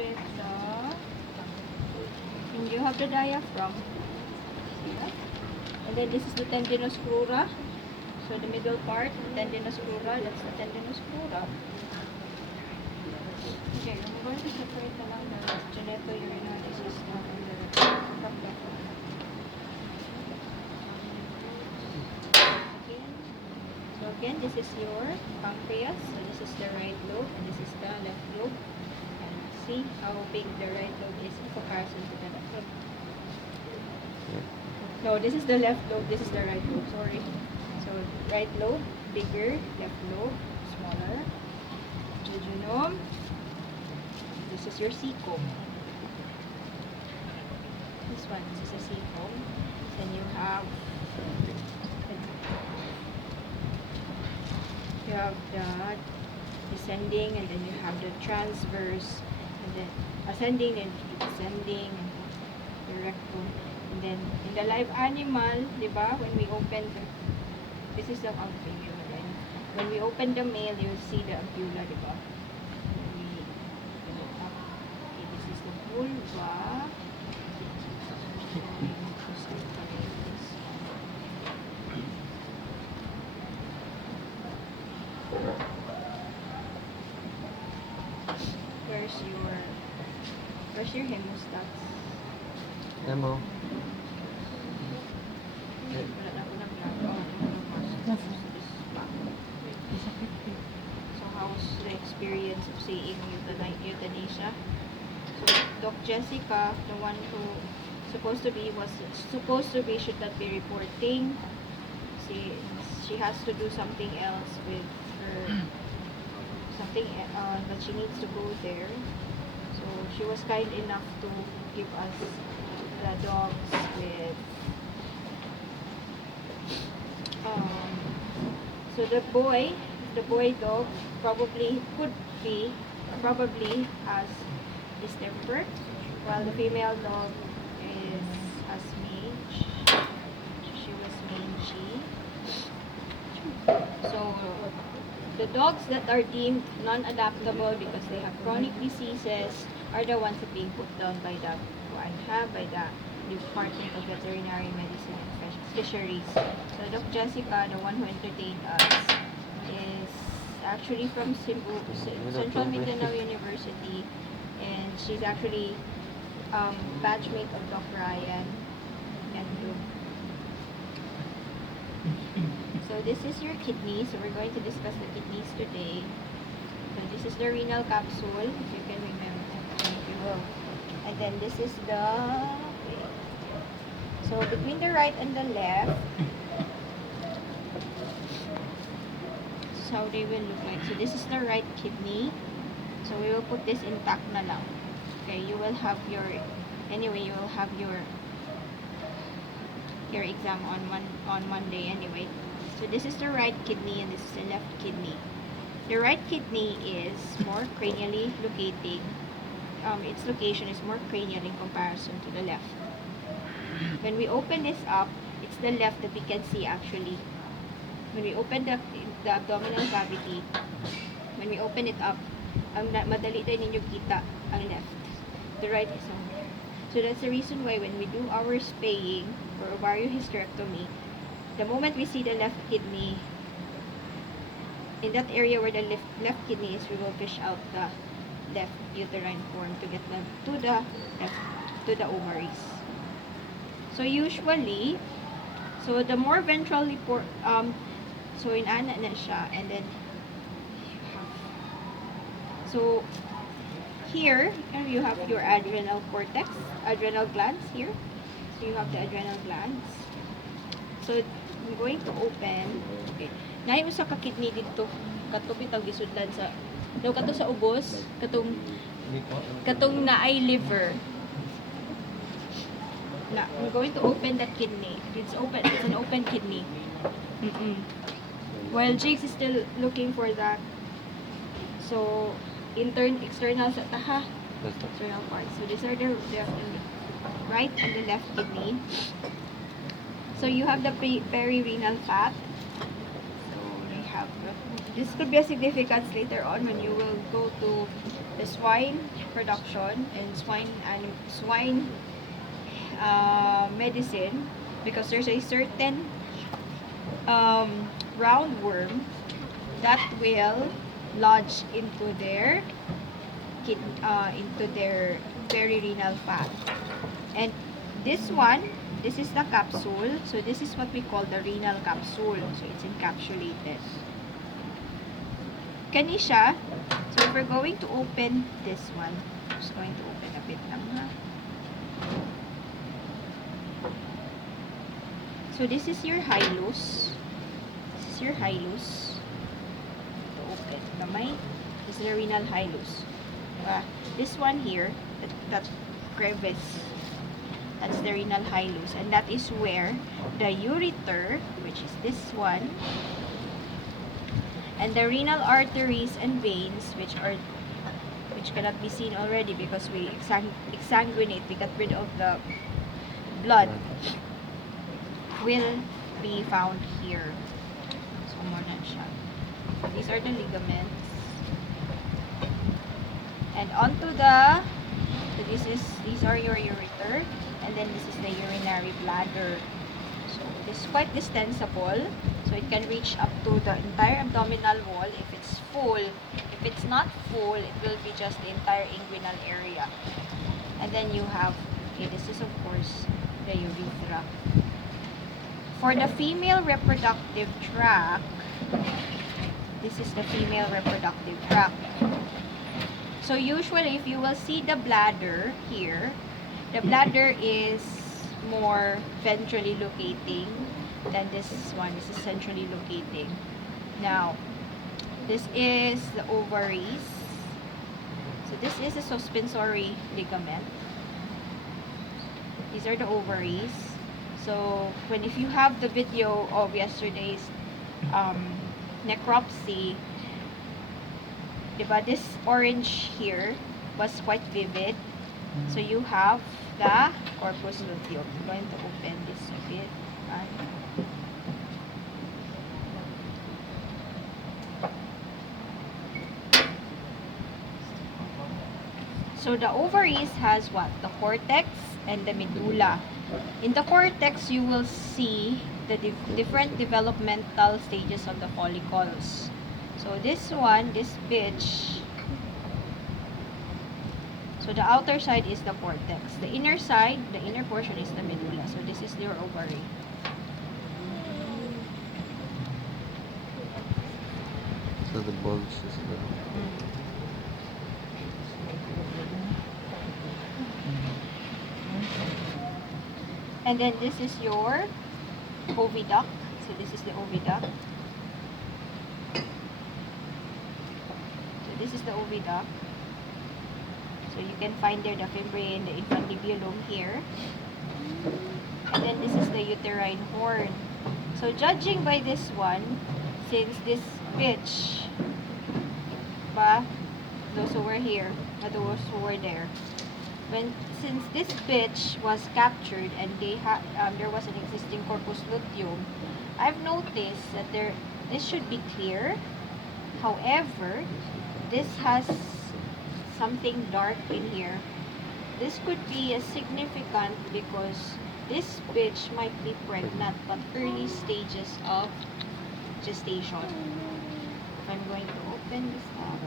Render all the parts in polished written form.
it and you have the diaphragm. And then this is the tendinous crura. So the middle part, tendinous crura, that's the tendinous crura. Okay, I'm going to separate na lang the genitourinaria system from the So again, this is your pancreas. So this is the right lobe and this is the left lobe. And see how big the right lobe is in comparison to the left lobe. No, this is the left lobe, this is the right lobe, sorry. So right lobe, bigger, left lobe, smaller. Jejunum. This is your cecum. This one, this is a cecum. Then you have the descending, and then you have the transverse, and then ascending and descending, and the rectum. And then in the live animal, diba, when we open this is the ampulla, right? When we open the male, you'll see the ampulla, diba? When we open it up, okay, this is the vulva. Where's your hemostats? Hemo. So how's the experience of seeing euthanasia? So Doc Jessica, the one who supposed to be should not be reporting. She has to do something else with her but she needs to go there. So she was kind enough to give us the dogs with so the boy dog probably has distemper, while the female dog has mange. She was mangy. So the dogs that are deemed non-adaptable because they have chronic diseases are the ones that being put down by the Department of Veterinary Medicine and Fisheries. So Doc Jessica, the one who entertained us, is actually from Central Mindanao University, and she's actually batchmate of Doc Ryan and Luke. So this is your kidney. So we're going to discuss the kidneys today. So this is the renal capsule, if you can remember, if you will. And then this is so between the right and the left, this is how they will look like. So this is the right kidney. So we will put this intact na lang. Okay, you will have your exam on Monday anyway. So this is the right kidney and this is the left kidney. The right kidney is more cranially locating. Its location is more cranial in comparison to the left. When we open this up, it's the left that we can see actually. When we open the abdominal cavity, when we open it up, madali tayo ninyo kita ang left. The right is on there. So that's the reason why when we do our spaying or ovariohysterectomy, the moment we see the left kidney, in that area where the left kidney is, we will fish out the left uterine form to get them to the ovaries. So usually, so the more ventrally so in ana na siya, and then so here you have your adrenal glands here. So you have the adrenal glands. So I'm going to open. Okay. Naay usa ka kidney dito. Kato bitaw gisudlan sa daw kato sa ubos, katong naay liver. I'm going to open that kidney. It's open. It's an open kidney. While Jakes is still looking for that. So external sa taha. External parts. So these are the right and the left kidney. So you have the perirenal fat. So they have this could be a significance later on when you will go to the swine production and swine medicine, because there's a certain roundworm that will lodge into their into their perirenal fat. And this is the capsule. So this is what we call the renal capsule. So it's encapsulated. Kanisha, so if we're going to open this one, I'm just going to open a bit lang, ha? So this is your hilus. This is your hilus. To open kamay. This is the renal hilus. This one here, that crevice, that's the renal hilus, and that is where the ureter, which is this one, and the renal arteries and veins, which cannot be seen already because we exsanguinate, we got rid of the blood, will be found here. So more na siya. These are the ligaments. And onto the, so these are your ureter, and then this is the urinary bladder. So this is quite distensible, so it can reach up to the entire abdominal wall if it's full. If it's not full, it will be just the entire inguinal area. And then you have, okay, this is of course the urethra. For the female reproductive tract, this is the female reproductive tract. So usually if you will see the bladder here, the bladder is more ventrally locating than this one. This is centrally locating. Now, this is the ovaries. So this is a suspensory ligament. These are the ovaries. So if you have the video of yesterday's necropsy, diba, this orange here was quite vivid. So you have the corpus luteum. I'm going to open this a bit. So the ovaries has what? The cortex and the medulla. In the cortex, you will see the different developmental stages of the follicles. So this one, this bitch, so the outer side is the cortex. The inner side, the inner portion is the medulla. So this is your ovary. So the bulge is the... And then this is your oviduct. So this is the oviduct. So this is the oviduct. So you can find there the fimbriae, the infundibulum here. And then this is the uterine horn. So judging by this one, since this bitch, those who were here, those who were there, since this bitch was captured and there was an existing corpus luteum, I've noticed that this should be clear. However, this has something dark in here. This could be a significant because this bitch might be pregnant, but early stages of gestation. If I'm going to open this up.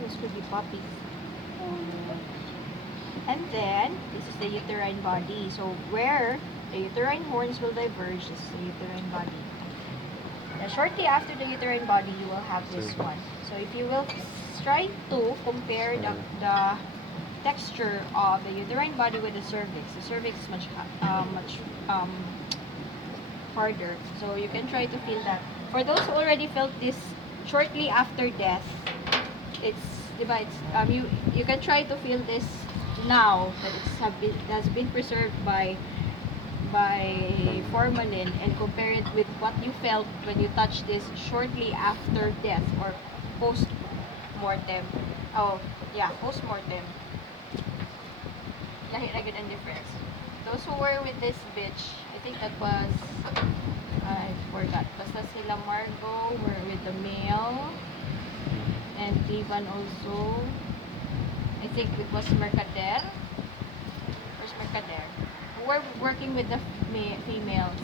This could be puppies. And then, this is the uterine body. So, where the uterine horns will diverge, this is the uterine body. Now, shortly after the uterine body, you will have this one. So, if you will try to compare the texture of the uterine body with the cervix is much harder. So, you can try to feel that. For those who already felt this shortly after death, it's you can try to feel this now that has been preserved by formalin, and compare it with what you felt when you touched this shortly after death or post mortem. Oh, yeah, post mortem. Lahi ra gyud ang difference. Those who were with this bitch, I think that was, I forgot. Basta sila Margo were with the male, and Ivan also. I think it was Mercader. Where's Mercader? Who were working with the females.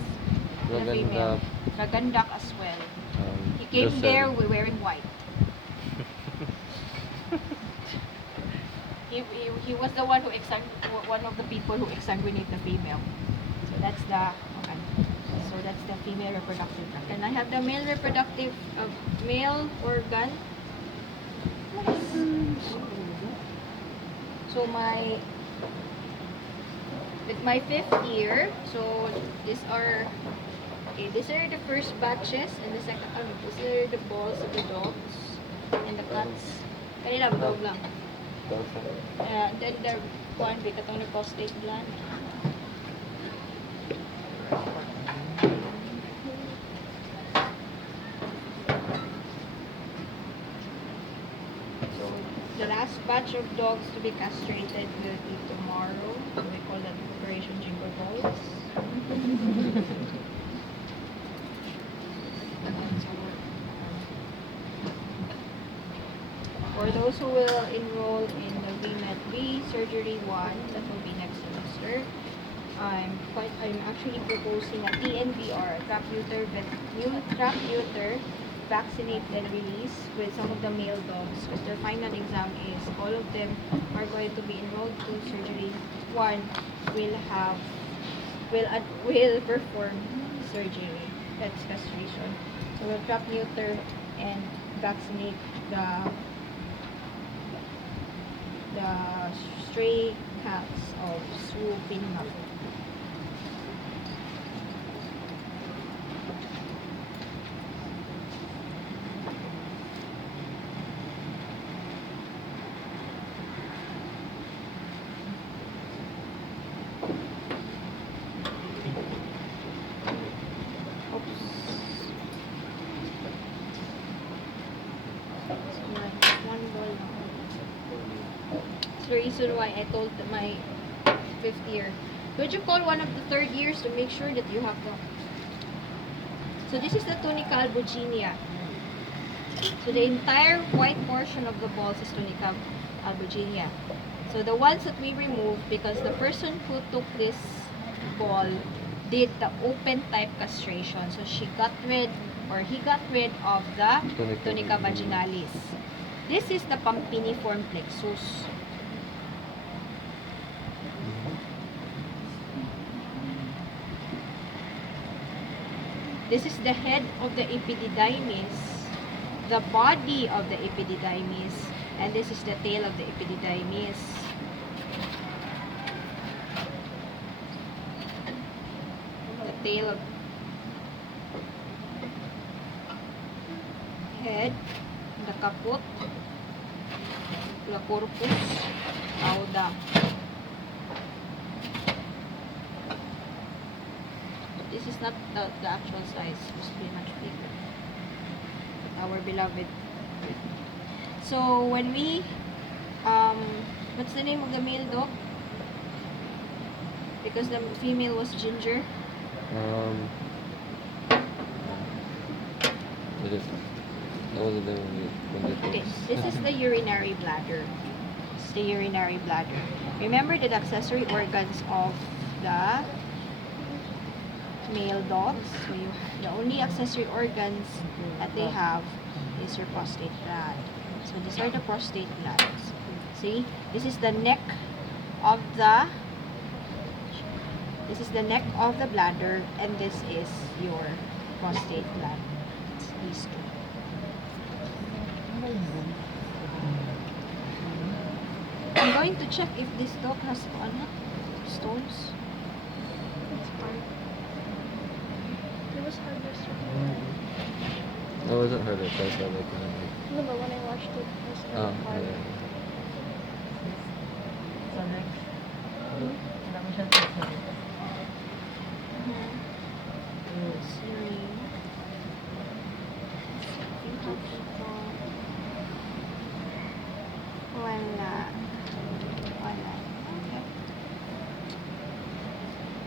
The female. Gagandak as well. He came there wearing white. He was the one who one of the people who exsanguinate the female. So that's the female reproductive tract. And I have the male reproductive male organ. So with my 5th year, so these are the first batches, and the second these are the balls of the dogs and the cats. Kanina dog lang. Then the one katong the prostate gland. So the last batch of dogs to be castrated will be tomorrow. So we call that Operation Jingle Balls. For those who will enroll in the VAna Surgery 1, that will be next semester, I'm actually proposing a TNVR, new trap neuter, vaccinate and release with some of the male dogs, because their final exam is all of them are going to be enrolled to Surgery 1 will perform surgery. That's castration. So we'll trap neuter and vaccinate the stray cats of swooping muffin. The reason why I told my 5th year, could you call one of the 3rd years to make sure that you have the. So this is the tunica albuginea. So the entire white portion of the balls is tunica albuginea. So the ones that we removed, because the person who took this ball did the open type castration, so he got rid of the tunica vaginalis. This is the pampiniform plexus. This is the head of the epididymis, the body of the epididymis, and this is the tail of the epididymis. The tail of head, the kaput, the corpus, cauda. This is not the actual size, it's pretty much bigger. Our beloved. So when we what's the name of the male dog? Because the female was Ginger. Okay, this is the urinary bladder. It's the urinary bladder. Remember the accessory organs of the male dogs. So the only accessory organs that they have is your prostate gland. So these are the prostate glands. See, this is the neck of the bladder, and this is your prostate gland. It's these two. I'm going to check if this dog has stones. It's hard. It was hard yesterday. It wasn't hard at first, No, but when I watched it was hard. So next Searing. Wala. Wala. Okay.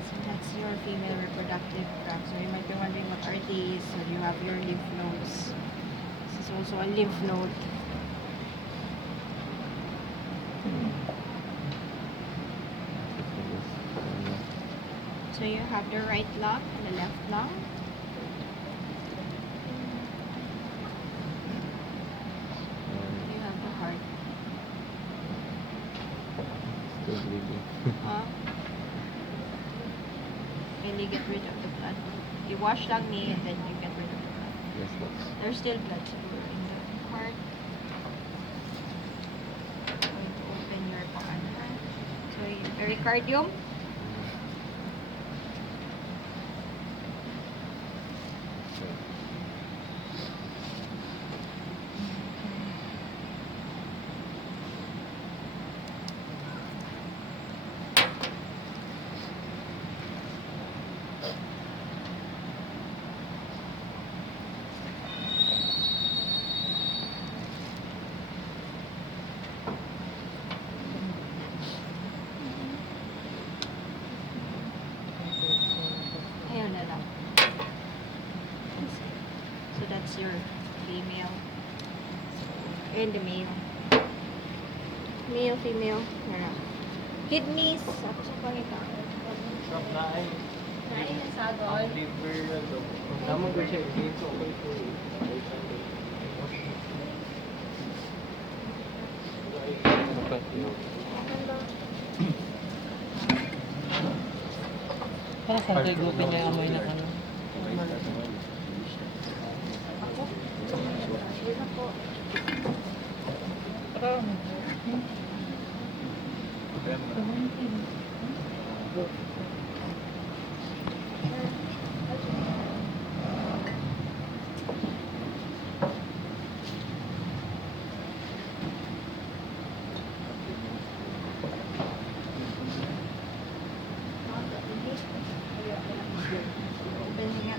So that's your female reproductive tract. So you might be wondering what are these. So you have your lymph nodes. This is also a lymph node. So you have the right lung and the left lung. You have the heart. Still bleeding. Really get rid of the blood. You wash lung knee and then you get rid of the blood. Yes, that's. There's still blood in the heart. Going to open your VAna. So yung pericardium. Ayun na lang. So that's your female. And the male. Male, female. Wala. Kidneys. Ako sa pangita. Shop na ay. Nain na sa Ang agol. liver na to. Tama ko siya. Dito okay po. Dapat yung Para sa tayo gupin niya yung amoy na ano. Yun na po. Open nga.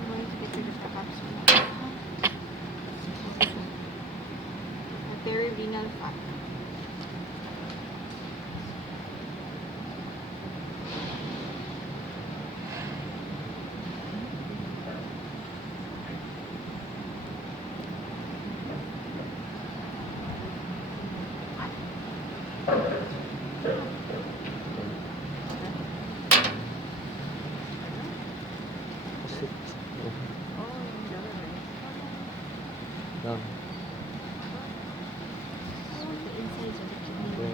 I'm going to get rid of the capsule. The perirenal fat. Lang. So the insides of the kidney Okay.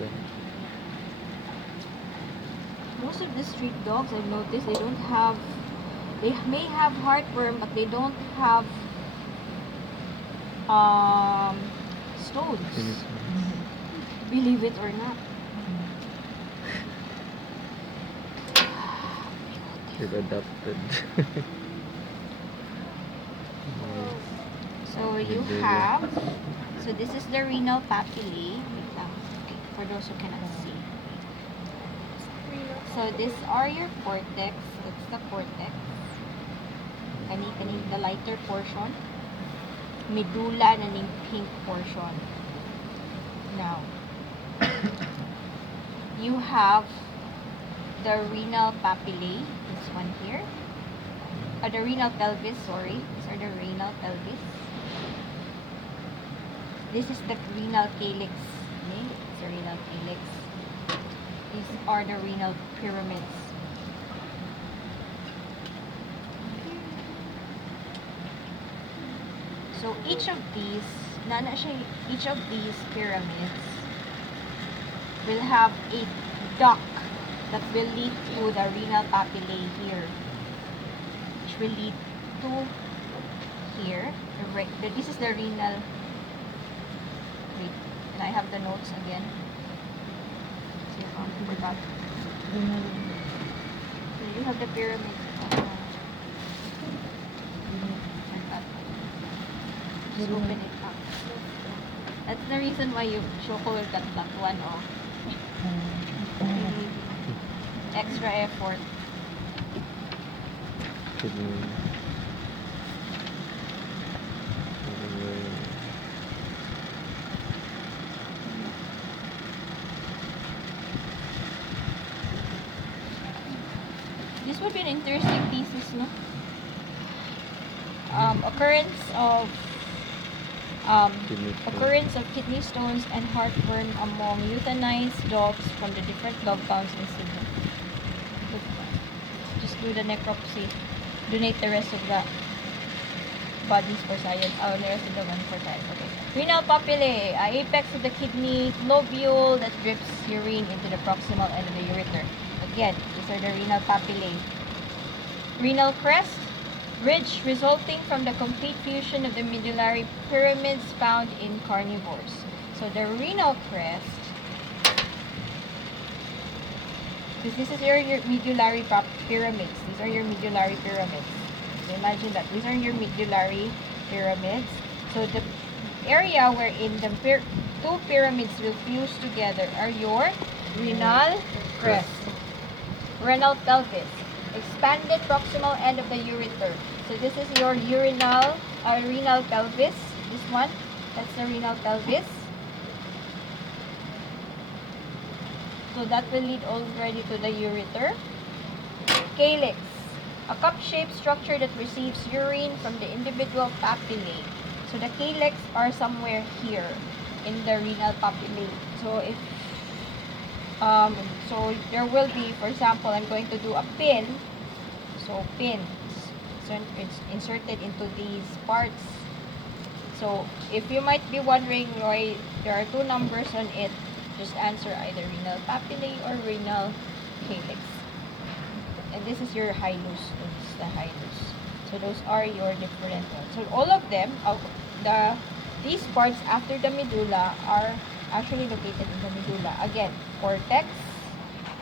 like most of the street dogs I've noticed they don't have, they may have heartworm but they don't have stones. Believe it or not. You're adopted. So you have, so this is the renal papillae. Wait lang. For those who cannot see. So these are your cortex. That's the cortex. Kani the lighter portion. Medulla na ning pink portion. Now, you have the renal papillae. This one here. The renal pelvis, sorry. These are the renal pelvis. This is the renal calyx. Okay? It's the renal calyx. These are the renal pyramids. So each of these pyramids will have a duct that will lead to the renal papillae here, which will lead to here. This is the renal. Wait, and I have the notes again. So I forgot. So you have the pyramid. Just open it up. That's the reason why you chocolate cut that one off. Extra effort. Kidney. This would be an interesting thesis, no? Occurrence of kidney stones and heartburn among euthanized dogs from the different dog pounds in Sydney. Just do the necropsy. Donate the rest of the bodies for science. Oh, the rest of the one for science. Okay. Renal papillae, apex of the kidney lobule that drips urine into the proximal end of the ureter. Again, these are the renal papillae. Renal crest, ridge resulting from the complete fusion of the medullary pyramids found in carnivores. So the renal crest, this is your medullary pyramids. These are your medullary pyramids. So imagine that. These are your medullary pyramids. So the area wherein the two pyramids will fuse together are your renal crest. Renal pelvis, expanded proximal end of the ureter. So this is your renal pelvis. This one, that's the renal pelvis. So that will lead already to the ureter. Calyx, a cup-shaped structure that receives urine from the individual papillae. So the calyx are somewhere here in the renal papillae. So if so there will be, for example, I'm going to do a pin. So pins, so it's inserted into these parts. So if you might be wondering why there are two numbers on it, just answer either renal papillae or renal calyx. And this is your hilus. This is the hilus. So those are your different ones. So all of them, these parts after the medulla are actually located in the medulla. Again, cortex,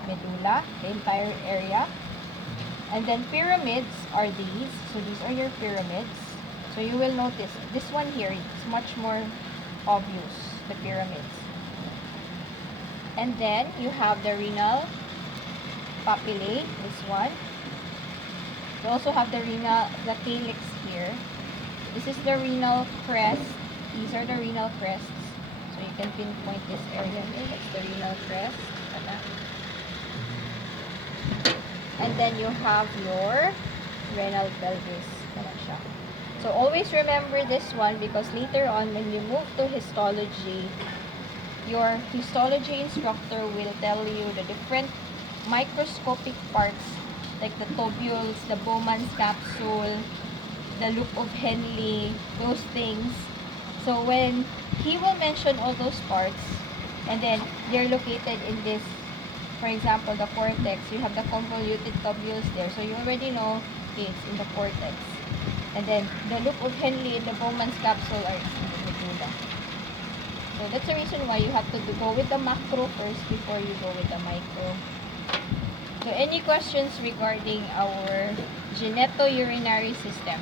medulla, the entire area. And then pyramids are these. So these are your pyramids. So you will notice this one here is much more obvious, the pyramids. And then you have the renal papillae, this one. You also have the calyx here. This is the renal crest. These are the renal crests. So you can pinpoint this area here. That's the renal crest. And then you have your renal pelvis. So always remember this one because later on when you move to histology, your histology instructor will tell you the different microscopic parts like the tubules, the Bowman's capsule, the loop of Henle, those things. So when he will mention all those parts and then they're located in this, for example, the cortex, you have the convoluted tubules there. So you already know it's in the cortex. And then the loop of Henle and the Bowman's capsule are in the medulla. So that's the reason why you have to go with the macro first before you go with the micro. So any questions regarding our genitourinary system?